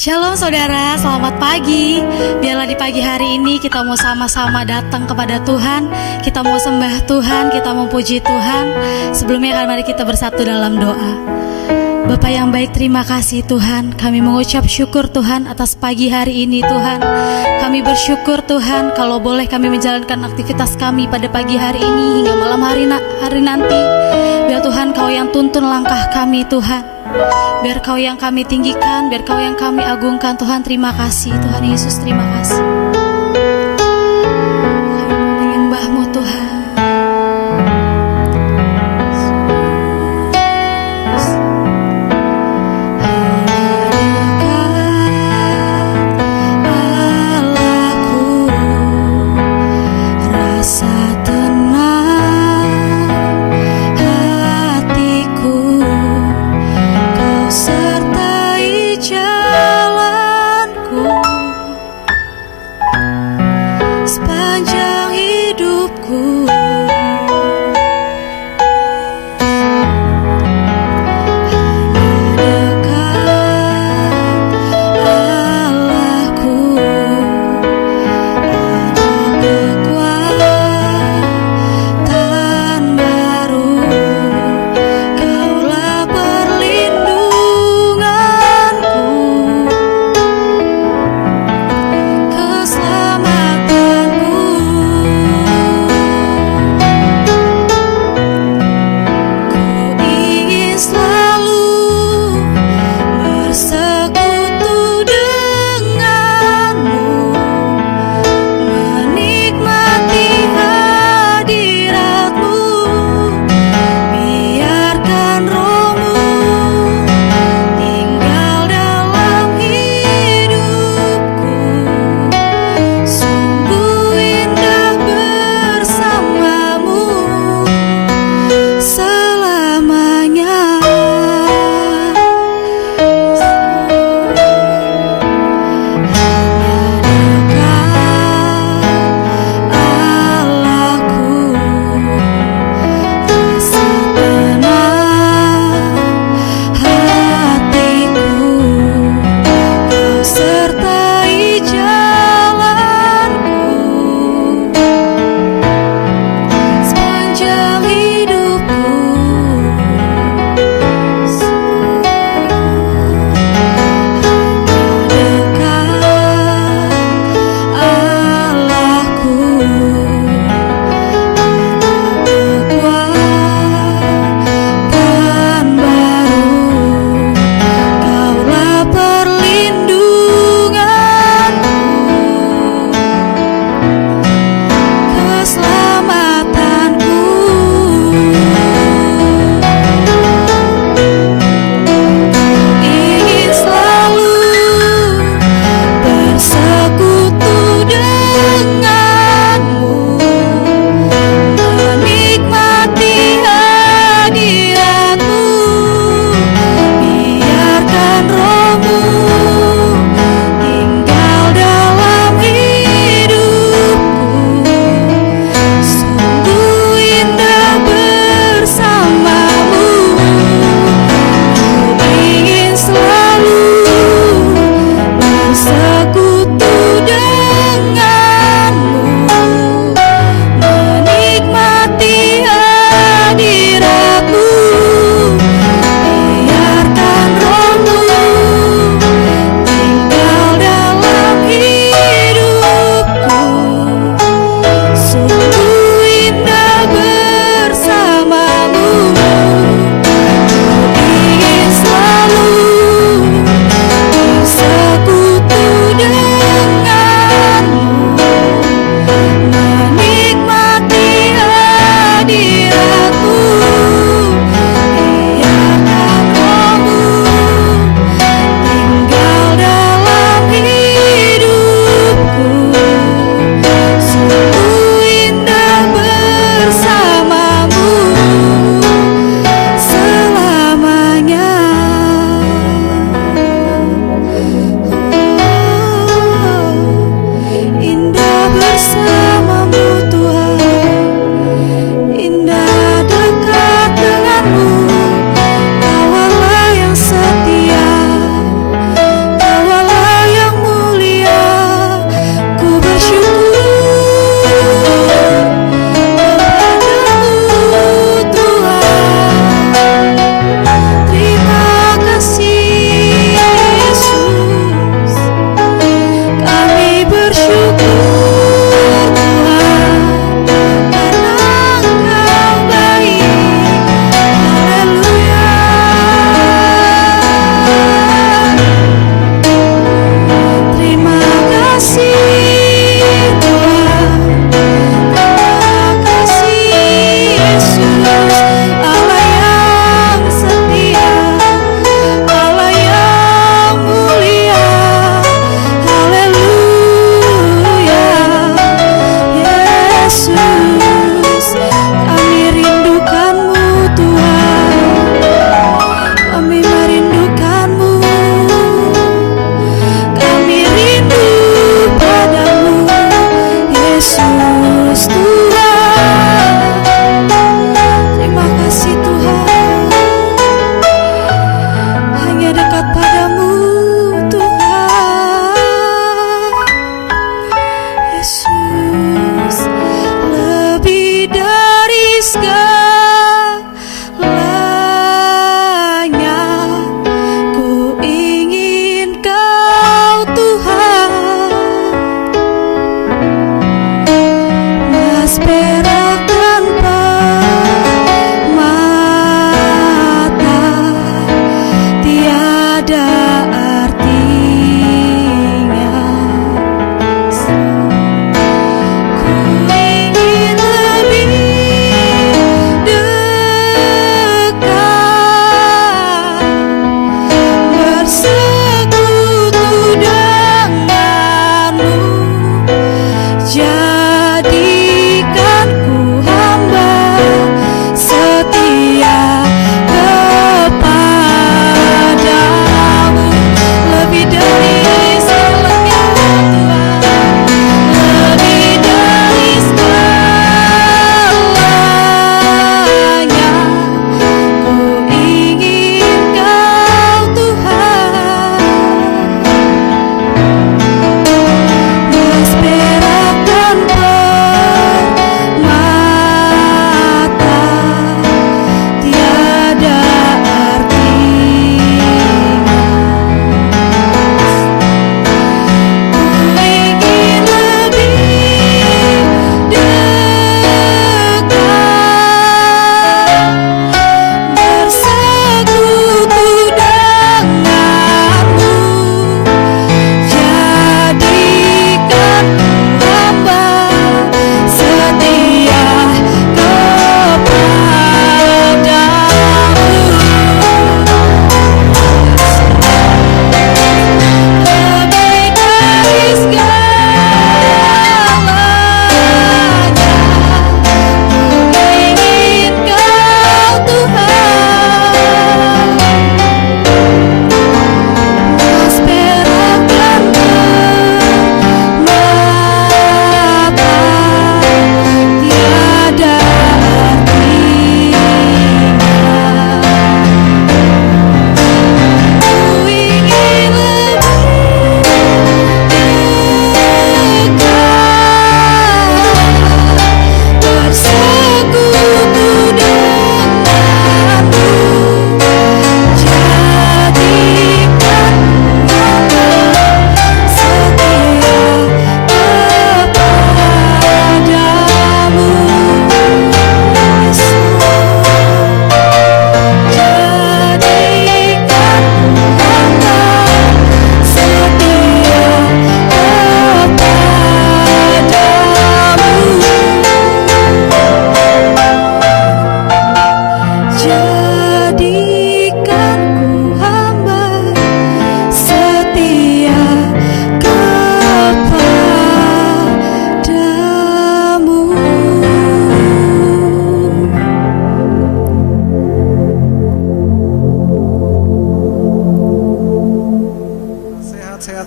Shalom saudara, selamat pagi. Biarlah di pagi hari ini kita mau sama-sama datang kepada Tuhan. Kita mau sembah Tuhan, kita mau puji Tuhan. Sebelumnya mari kita bersatu dalam doa. Bapa yang baik, terima kasih Tuhan. Kami mengucap syukur Tuhan atas pagi hari ini Tuhan. Kami bersyukur Tuhan kalau boleh kami menjalankan aktivitas kami pada pagi hari ini hingga malam hari nanti. Biar Tuhan Kau yang tuntun langkah kami Tuhan. Biar Kau yang kami tinggikan, biar Kau yang kami agungkan Tuhan. Terima kasih Tuhan Yesus, terima kasih. Kami mau menyembah-Mu Tuhan.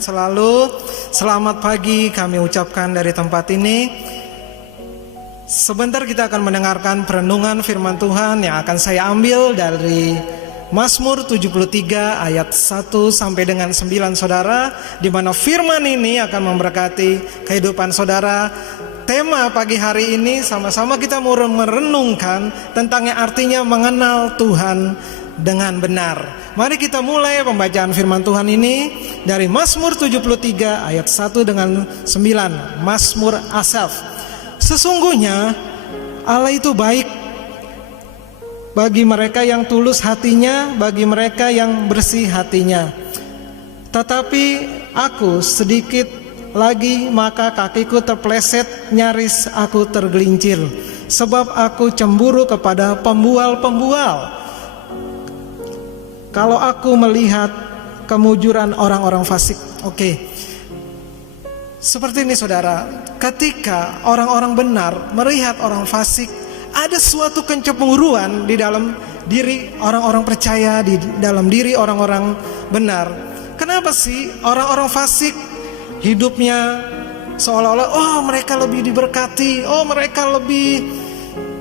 sehat selalu. Selamat pagi kami ucapkan dari tempat ini. Sebentar kita akan mendengarkan perenungan firman Tuhan yang akan saya ambil dari Mazmur 73 ayat 1 sampai dengan 9 saudara, di mana firman ini akan memberkati kehidupan saudara. Tema pagi hari ini sama-sama kita mau merenungkan tentang yang artinya mengenal Tuhan dengan benar. Mari kita mulai pembacaan firman Tuhan ini dari Mazmur 73 ayat 1 dengan 9. Mazmur Asaf. Sesungguhnya Allah itu baik bagi mereka yang tulus hatinya, bagi mereka yang bersih hatinya. Tetapi aku sedikit lagi maka kakiku terpleset, nyaris aku tergelincir, sebab aku cemburu kepada pembual-pembual. Kalau aku melihat kemujuran orang-orang fasik. Oke. Seperti ini saudara, ketika orang-orang benar melihat orang fasik, ada suatu kecemburuan di dalam diri orang-orang percaya, di dalam diri orang-orang benar. Kenapa sih orang-orang fasik hidupnya seolah-olah mereka lebih diberkati, mereka lebih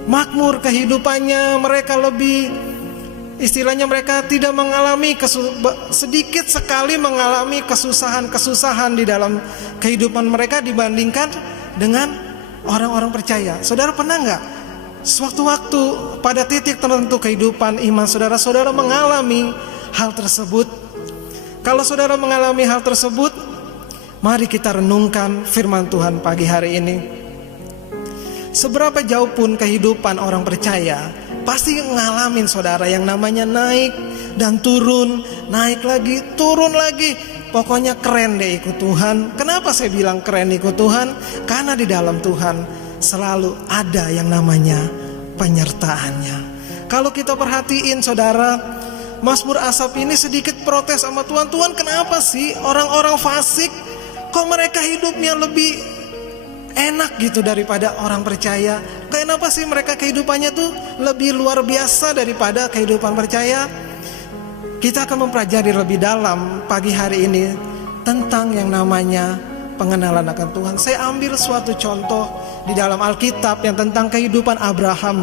makmur kehidupannya, mereka lebih, istilahnya mereka tidak mengalami sedikit sekali mengalami kesusahan-kesusahan di dalam kehidupan mereka dibandingkan dengan orang-orang percaya. Saudara pernah nggak sewaktu-waktu pada titik tertentu kehidupan iman saudara, saudara mengalami hal tersebut? Kalau saudara mengalami hal tersebut, mari kita renungkan firman Tuhan pagi hari ini. Seberapa jauh pun kehidupan orang percaya, pasti ngalamin saudara yang namanya naik dan turun, naik lagi, turun lagi. Pokoknya keren deh ikut Tuhan. Kenapa saya bilang keren ikut Tuhan? Karena di dalam Tuhan selalu ada yang namanya penyertaannya. Kalau kita perhatiin saudara, Mazmur Asaf ini sedikit protes sama Tuhan. Tuhan, kenapa sih orang-orang fasik kok mereka hidupnya lebih enak gitu daripada orang percaya? Kenapa sih mereka kehidupannya tuh lebih luar biasa daripada kehidupan percaya? Kita akan mempelajari lebih dalam pagi hari ini tentang yang namanya pengenalan akan Tuhan. Saya ambil suatu contoh di dalam Alkitab yang tentang kehidupan Abraham.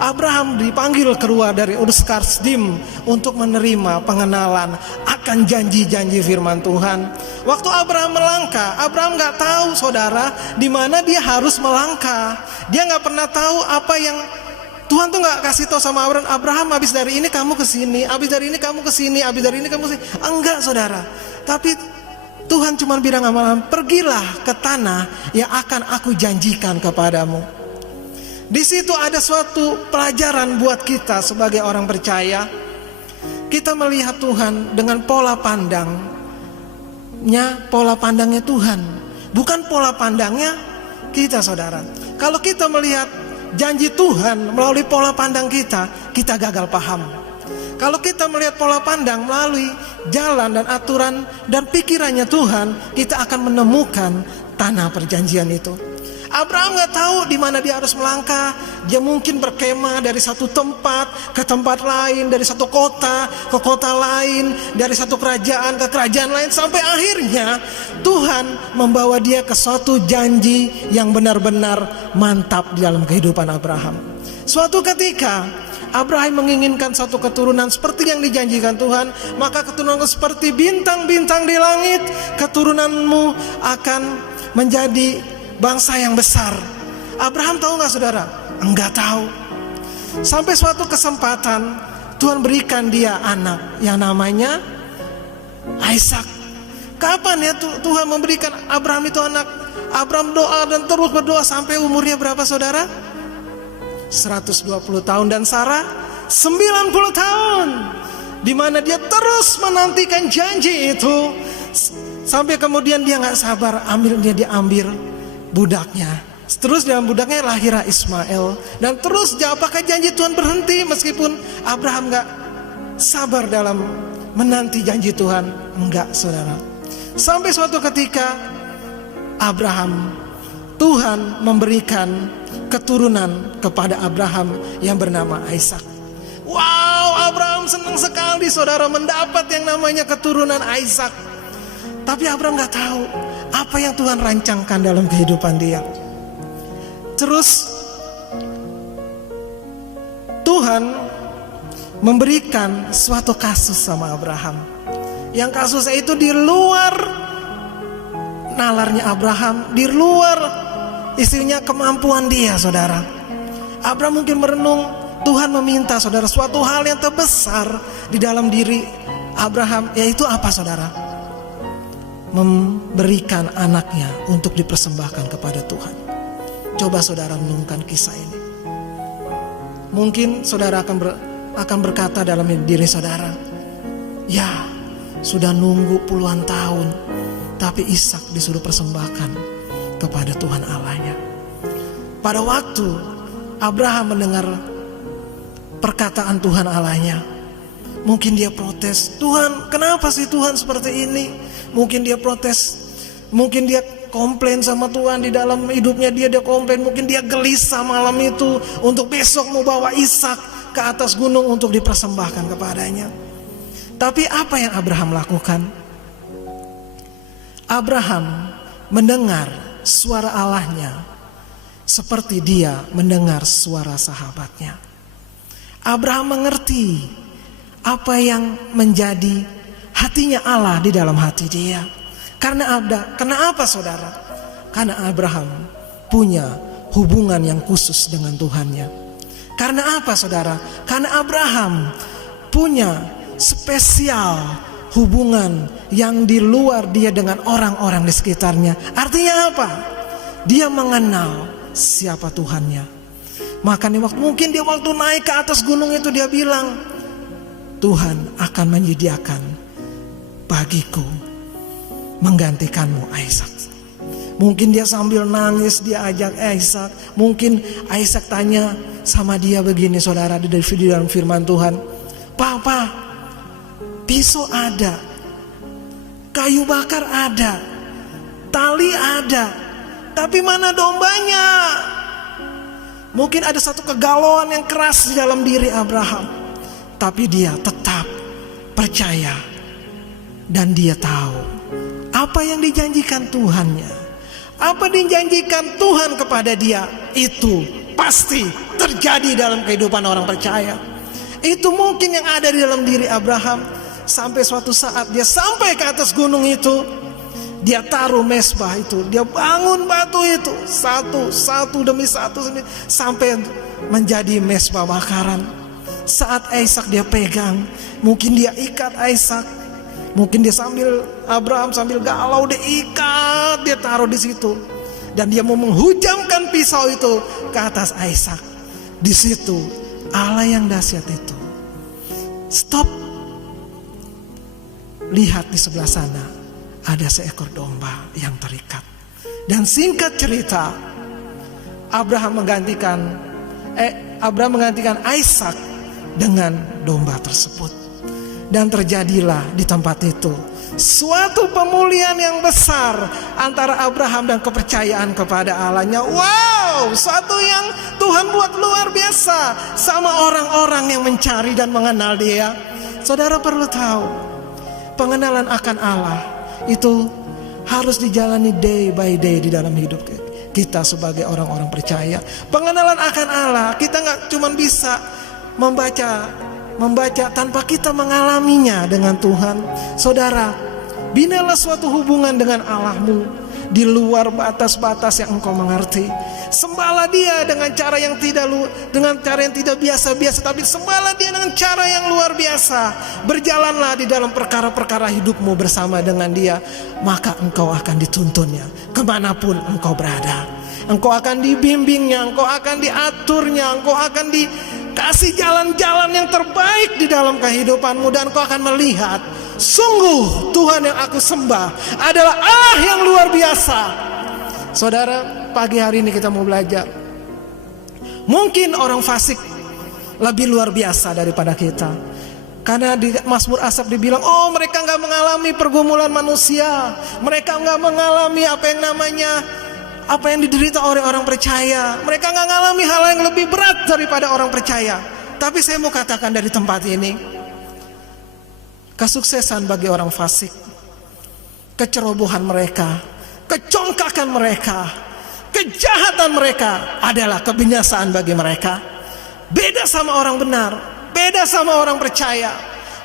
Abraham dipanggil keluar dari Ur Kasdim untuk menerima pengenalan akan janji-janji firman Tuhan. Waktu Abraham melangkah, Abraham gak tahu saudara di mana dia harus melangkah. Dia gak pernah tahu apa yang Tuhan tuh gak kasih tahu sama Abraham. Abraham, habis dari ini kamu ke sini, habis dari ini kamu ke sini, habis dari ini kamu ke sini. Enggak saudara. Tapi Tuhan cuma bilang sama Abraham, pergilah ke tanah yang akan aku janjikan kepadamu. Di situ ada suatu pelajaran buat kita sebagai orang percaya. Kita melihat Tuhan dengan pola pandangnya Tuhan, bukan pola pandangnya kita saudara. Kalau kita melihat janji Tuhan melalui pola pandang kita gagal paham. Kalau kita melihat pola pandang melalui jalan dan aturan dan pikirannya Tuhan, kita akan menemukan tanah perjanjian itu. Abraham gak tahu di mana dia harus melangkah. Dia mungkin berkemah dari satu tempat ke tempat lain, dari satu kota ke kota lain, dari satu kerajaan ke kerajaan lain, sampai akhirnya Tuhan membawa dia ke suatu janji yang benar-benar mantap di dalam kehidupan Abraham. Suatu ketika Abraham menginginkan satu keturunan seperti yang dijanjikan Tuhan, maka keturunanmu seperti bintang-bintang di langit, keturunanmu akan menjadi bangsa yang besar. Abraham tahu gak saudara? Enggak tahu. Sampai suatu kesempatan Tuhan berikan dia anak yang namanya Ishak. Kapan ya Tuhan memberikan Abraham itu anak? Abraham doa dan terus berdoa sampai umurnya berapa saudara? 120 tahun dan Sarah 90 tahun. Dimana dia terus menantikan janji itu, sampai kemudian dia gak sabar, dia diambil budaknya. Terus dalam budaknya lahirlah Ismail. Dan terus apakah janji Tuhan berhenti meskipun Abraham gak sabar dalam menanti janji Tuhan? Enggak saudara. Sampai suatu ketika Tuhan memberikan keturunan kepada Abraham yang bernama Ishak. Wow, Abraham senang sekali saudara mendapat yang namanya keturunan Ishak. Tapi Abraham gak tahu apa yang Tuhan rancangkan dalam kehidupan dia. Terus Tuhan memberikan suatu kasus sama Abraham. Yang kasusnya itu di luar nalarnya Abraham, di luar istilahnya kemampuan dia, saudara. Abraham mungkin merenung, Tuhan meminta, saudara, suatu hal yang terbesar di dalam diri Abraham, yaitu apa, saudara? Memberikan anaknya untuk dipersembahkan kepada Tuhan. Coba saudara renungkan kisah ini. Mungkin saudara akan berkata dalam diri saudara, ya sudah nunggu puluhan tahun, tapi Ishak disuruh persembahkan kepada Tuhan Allahnya. Pada waktu Abraham mendengar perkataan Tuhan Allahnya, mungkin dia protes, Tuhan kenapa sih Tuhan seperti ini? Mungkin dia protes, mungkin dia komplain sama Tuhan di dalam hidupnya, dia komplain, mungkin dia gelisah malam itu untuk besok mau bawa Ishak ke atas gunung untuk dipersembahkan kepadanya. Tapi apa yang Abraham lakukan? Abraham mendengar suara Allahnya seperti dia mendengar suara sahabatnya. Abraham mengerti apa yang menjadi hatinya Allah di dalam hati dia. Karena apa saudara? Karena Abraham punya hubungan yang khusus dengan Tuhannya. Karena apa saudara? Karena Abraham punya spesial hubungan yang di luar dia dengan orang-orang di sekitarnya. Artinya apa? Dia mengenal siapa Tuhannya. Makanya mungkin dia waktu naik ke atas gunung itu dia bilang, Tuhan akan menyediakan bagiku menggantikanmu Ishak. Mungkin dia sambil nangis dia ajak Ishak. Mungkin Ishak tanya sama dia begini, saudara, di dalam firman Tuhan, Papa, pisau ada, kayu bakar ada, tali ada, tapi mana dombanya? Mungkin ada satu kegalauan yang keras di dalam diri Abraham, tapi dia tetap percaya dan dia tahu apa yang dijanjikan Tuhannya, apa dijanjikan Tuhan kepada dia, itu pasti terjadi dalam kehidupan orang percaya. Itu mungkin yang ada di dalam diri Abraham. Sampai suatu saat dia sampai ke atas gunung itu, dia taruh mezbah itu, dia bangun batu itu satu demi satu sampai menjadi mezbah bakaran. Saat Ishak dia pegang, mungkin dia ikat Ishak, mungkin dia Abraham sambil galau, dia ikat, dia taruh di situ, dan dia mau menghujamkan pisau itu ke atas Ishak. Di situ Allah yang dahsyat itu stop. Lihat di sebelah sana ada seekor domba yang terikat. Dan singkat cerita, Abraham menggantikan Ishak dengan domba tersebut. Dan terjadilah di tempat itu suatu pemulihan yang besar antara Abraham dan kepercayaan kepada Allahnya. Wow, suatu yang Tuhan buat luar biasa sama orang-orang yang mencari dan mengenal Dia. Saudara perlu tahu, pengenalan akan Allah itu harus dijalani day by day di dalam hidup kita sebagai orang-orang percaya. Pengenalan akan Allah, kita gak cuma bisa membaca tanpa kita mengalaminya dengan Tuhan. Saudara, binalah suatu hubungan dengan Allahmu di luar batas-batas yang engkau mengerti. Sembahlah Dia dengan cara yang tidak biasa-biasa, tapi sembahlah Dia dengan cara yang luar biasa. Berjalanlah di dalam perkara-perkara hidupmu bersama dengan Dia, maka engkau akan dituntunnya kemanapun engkau berada. Engkau akan dibimbingnya, engkau akan diaturnya, engkau akan dikasih jalan-jalan yang terbaik di dalam kehidupanmu, dan engkau akan melihat, sungguh Tuhan yang aku sembah adalah Allah yang luar biasa. Saudara, pagi hari ini kita mau belajar. Mungkin orang fasik lebih luar biasa daripada kita, karena di Mazmur Asaf dibilang, oh mereka gak mengalami pergumulan manusia, mereka gak mengalami apa yang diderita oleh orang percaya, mereka gak mengalami hal yang lebih berat daripada orang percaya. Tapi saya mau katakan dari tempat ini, kesuksesan bagi orang fasik, kecerobohan mereka, kecongkakan mereka, kejahatan mereka adalah kebinasaan bagi mereka. Beda sama orang benar, beda sama orang percaya.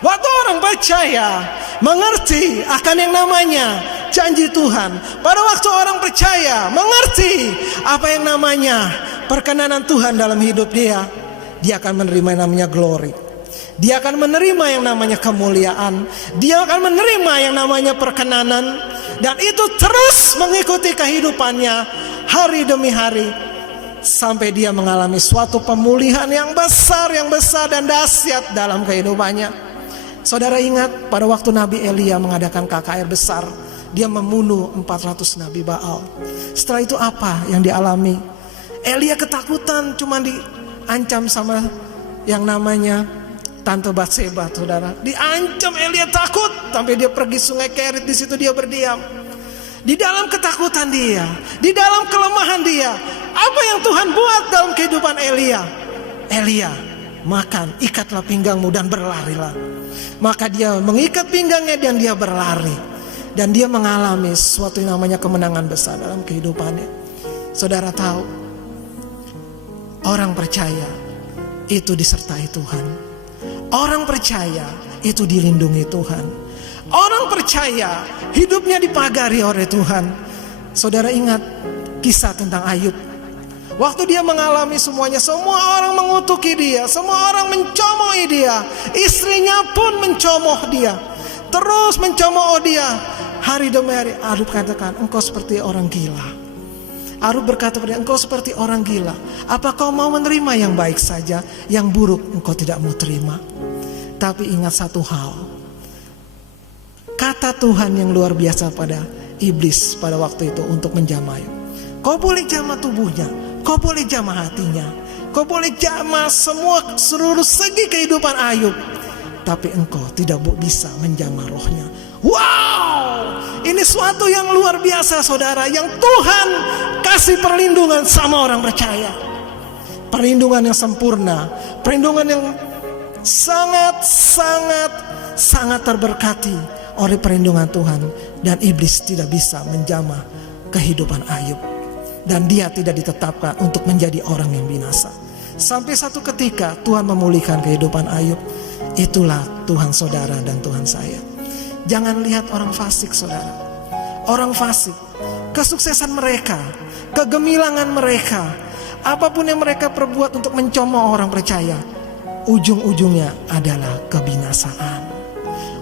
Waktu orang percaya mengerti akan yang namanya janji Tuhan, pada waktu orang percaya mengerti apa yang namanya perkenanan Tuhan dalam hidup dia, dia akan menerima yang namanya glory. Dia akan menerima yang namanya kemuliaan. Dia akan menerima yang namanya perkenanan. Dan itu terus mengikuti kehidupannya hari demi hari, sampai dia mengalami suatu pemulihan yang besar dan dahsyat dalam kehidupannya. Saudara ingat pada waktu Nabi Elia mengadakan KKR besar, dia membunuh 400 Nabi Baal. Setelah itu apa yang dialami? Elia ketakutan, cuma diancam sama yang namanya Tante Batseba, saudara. Diancam, Elia takut sampai dia pergi sungai Kerit, di situ dia berdiam. Di dalam ketakutan dia, di dalam kelemahan dia, apa yang Tuhan buat dalam kehidupan Elia? Elia, makan, ikatlah pinggangmu dan berlarilah. Maka dia mengikat pinggangnya dan dia berlari. Dan dia mengalami sesuatu yang namanya kemenangan besar dalam kehidupannya. Saudara tahu, orang percaya itu disertai Tuhan. Orang percaya itu dilindungi Tuhan. Orang percaya hidupnya dipagari oleh Tuhan. Saudara ingat kisah tentang Ayub. Waktu dia mengalami semuanya, semua orang mengutuki dia, semua orang mencomoohi dia, istrinya pun mencomooh dia, terus mencomooh dia. Hari demi hari Ayub katakan, engkau seperti orang gila. Ayub berkata pada dia, engkau seperti orang gila. Apa kau mau menerima yang baik saja, yang buruk engkau tidak mau terima? Tapi ingat satu hal, kata Tuhan yang luar biasa pada iblis pada waktu itu untuk menjamah Ayub. Kau boleh jamah tubuhnya, kau boleh jamah hatinya, kau boleh jamah semua seluruh segi kehidupan Ayub, tapi engkau tidak bisa menjamah rohnya. Wow, ini suatu yang luar biasa saudara, yang Tuhan kasih perlindungan sama orang percaya. Perlindungan yang sempurna, perlindungan yang sangat terberkati oleh perlindungan Tuhan. Dan iblis tidak bisa menjamah kehidupan Ayub, dan dia tidak ditetapkan untuk menjadi orang yang binasa. Sampai satu ketika Tuhan memulihkan kehidupan Ayub. Itulah Tuhan saudara dan Tuhan saya. Jangan lihat orang fasik saudara. Orang fasik, kesuksesan mereka, kegemilangan mereka, apapun yang mereka perbuat untuk mencomooh orang percaya, ujung-ujungnya adalah kebinasaan.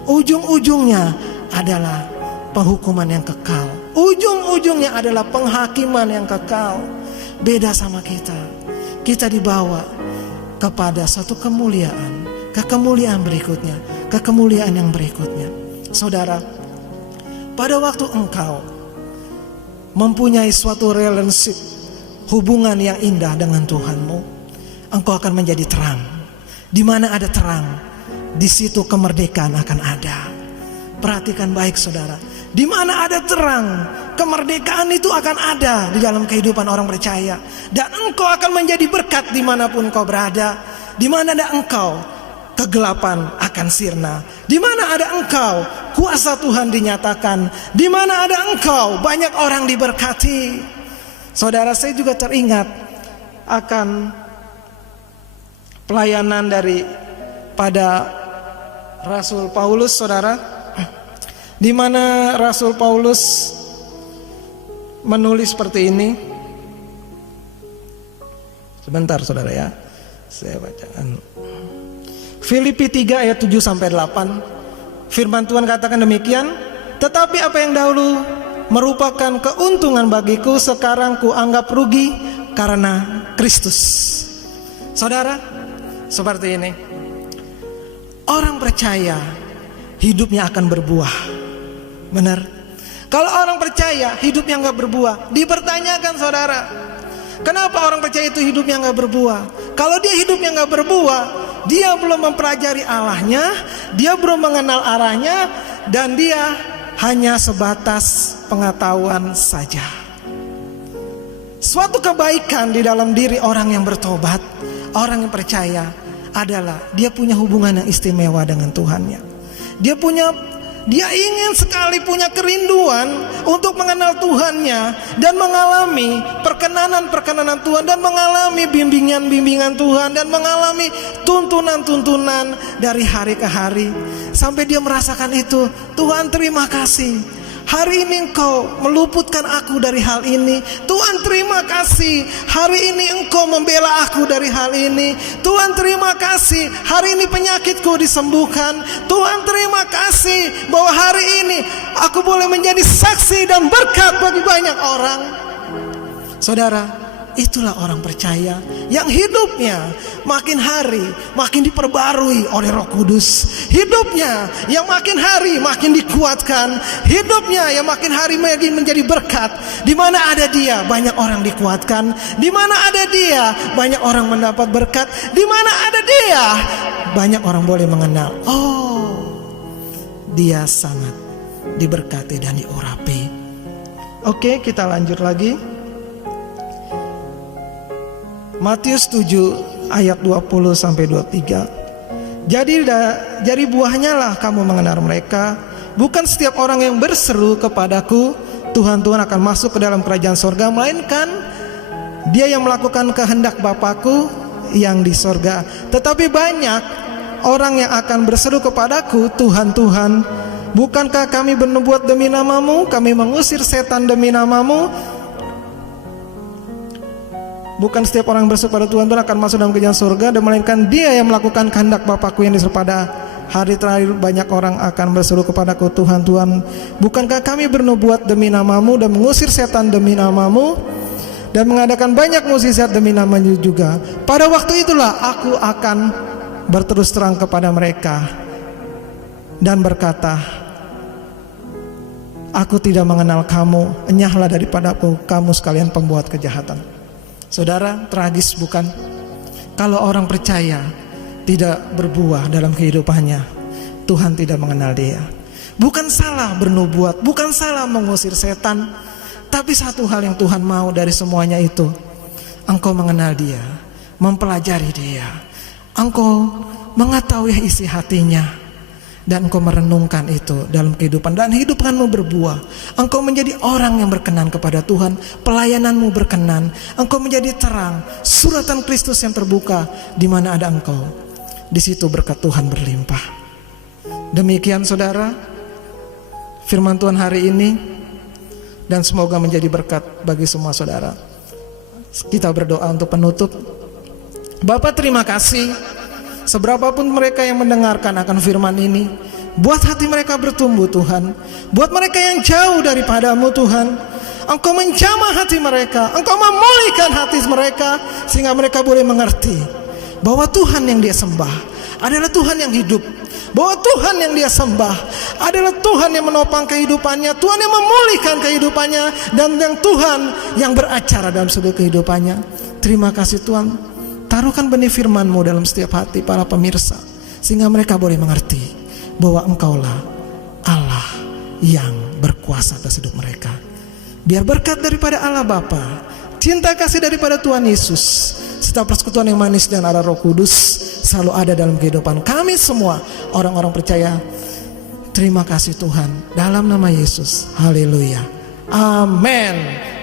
Ujung-ujungnya adalah penghukuman yang kekal. Ujung-ujungnya adalah penghakiman yang kekal. Beda sama kita. Kita dibawa kepada suatu kemuliaan, kemuliaan berikutnya, kemuliaan yang berikutnya. Saudara, pada waktu engkau mempunyai suatu relationship, hubungan yang indah dengan Tuhanmu, engkau akan menjadi terang. Di mana ada terang, di situ kemerdekaan akan ada. Perhatikan baik saudara, di mana ada terang, kemerdekaan itu akan ada di dalam kehidupan orang percaya. Dan engkau akan menjadi berkat dimanapun engkau berada. Di mana ada engkau, kegelapan akan sirna. Di mana ada engkau, kuasa Tuhan dinyatakan. Di mana ada engkau, banyak orang diberkati. Saudara, saya juga teringat akan pelayanan dari pada Rasul Paulus, saudara, di mana Rasul Paulus menulis seperti ini. Sebentar saudara ya, saya bacakan. Filipi 3 ayat 7 sampai 8. Firman Tuhan katakan demikian, tetapi apa yang dahulu merupakan keuntungan bagiku, sekarang ku anggap rugi karena Kristus. Saudara, seperti ini. Orang percaya hidupnya akan berbuah. Benar? Kalau orang percaya hidupnya gak berbuah, dipertanyakan saudara, kenapa orang percaya itu hidupnya gak berbuah? Kalau dia hidupnya gak berbuah, dia belum mempelajari Allahnya, dia belum mengenal arahnya, dan dia hanya sebatas pengetahuan saja. Suatu kebaikan di dalam diri orang yang bertobat, orang yang percaya, adalah dia punya hubungan yang istimewa dengan Tuhannya. Dia punya Dia ingin sekali punya kerinduan untuk mengenal Tuhannya dan mengalami perkenanan-perkenanan Tuhan, dan mengalami bimbingan-bimbingan Tuhan, dan mengalami tuntunan-tuntunan dari hari ke hari, sampai dia merasakan itu. Tuhan, terima kasih, hari ini Engkau meluputkan aku dari hal ini. Tuhan, terima kasih, hari ini Engkau membela aku dari hal ini. Tuhan, terima kasih, hari ini penyakitku disembuhkan. Tuhan, terima kasih bahwa hari ini aku boleh menjadi saksi dan berkat bagi banyak orang. Saudara, itulah orang percaya yang hidupnya makin hari makin diperbarui oleh Roh Kudus. Hidupnya yang makin hari makin dikuatkan. Hidupnya yang makin hari makin menjadi berkat. Di mana ada dia, banyak orang dikuatkan. Di mana ada dia, banyak orang mendapat berkat. Di mana ada dia, banyak orang boleh mengenal, oh, dia sangat diberkati dan diurapi. Oke, kita lanjut lagi. Matius 7 ayat 20 sampai 23. Jadi buahnya lah kamu mengenal mereka. Bukan setiap orang yang berseru kepadaku, Tuhan, Tuhan, akan masuk ke dalam kerajaan sorga, melainkan dia yang melakukan kehendak Bapakku yang di sorga. Tetapi banyak orang yang akan berseru kepadaku, Tuhan, Tuhan, bukankah kami bernubuat demi namamu, kami mengusir setan demi namamu? Bukan setiap orang yang berseru pada Tuhan, Tuhan, akan masuk dalam kerajaan surga, dan melainkan dia yang melakukan kehendak Bapakku yang di sorga. Pada hari terakhir banyak orang akan berseru kepadaku, Tuhan, Tuhan, bukankah kami bernubuat demi namamu dan mengusir setan demi namamu dan mengadakan banyak mukjizat demi namanya juga? Pada waktu itulah aku akan berterus terang kepada mereka dan berkata, aku tidak mengenal kamu, enyahlah daripadaku kamu sekalian pembuat kejahatan. Saudara, tragis bukan? Kalau orang percaya tidak berbuah dalam kehidupannya, Tuhan tidak mengenal dia. Bukan salah bernubuat, bukan salah mengusir setan, tapi satu hal yang Tuhan mau dari semuanya itu, engkau mengenal dia, mempelajari dia, engkau mengetahui isi hatinya, dan engkau merenungkan itu dalam kehidupan, dan hidupmu berbuah. Engkau menjadi orang yang berkenan kepada Tuhan, pelayananmu berkenan, engkau menjadi terang, suratan Kristus yang terbuka. Di mana ada engkau, di situ berkat Tuhan berlimpah. Demikian saudara, firman Tuhan hari ini, dan semoga menjadi berkat bagi semua saudara. Kita berdoa untuk penutup. Bapa, terima kasih, seberapapun mereka yang mendengarkan akan firman ini, buat hati mereka bertumbuh Tuhan. Buat mereka yang jauh daripadamu Tuhan, Engkau menjamah hati mereka, Engkau memulihkan hati mereka, sehingga mereka boleh mengerti bahwa Tuhan yang dia sembah adalah Tuhan yang hidup, bahwa Tuhan yang dia sembah adalah Tuhan yang menopang kehidupannya, Tuhan yang memulihkan kehidupannya, dan yang Tuhan yang beracara dalam seluruh kehidupannya. Terima kasih Tuhan. Taruhkan benih firman-Mu dalam setiap hati para pemirsa, sehingga mereka boleh mengerti bahwa Engkaulah Allah yang berkuasa atas hidup mereka. Biar berkat daripada Allah Bapa, cinta kasih daripada Tuhan Yesus, serta persekutuan yang manis dan arah Roh Kudus selalu ada dalam kehidupan kami semua, orang-orang percaya. Terima kasih Tuhan, dalam nama Yesus. Haleluya. Amin.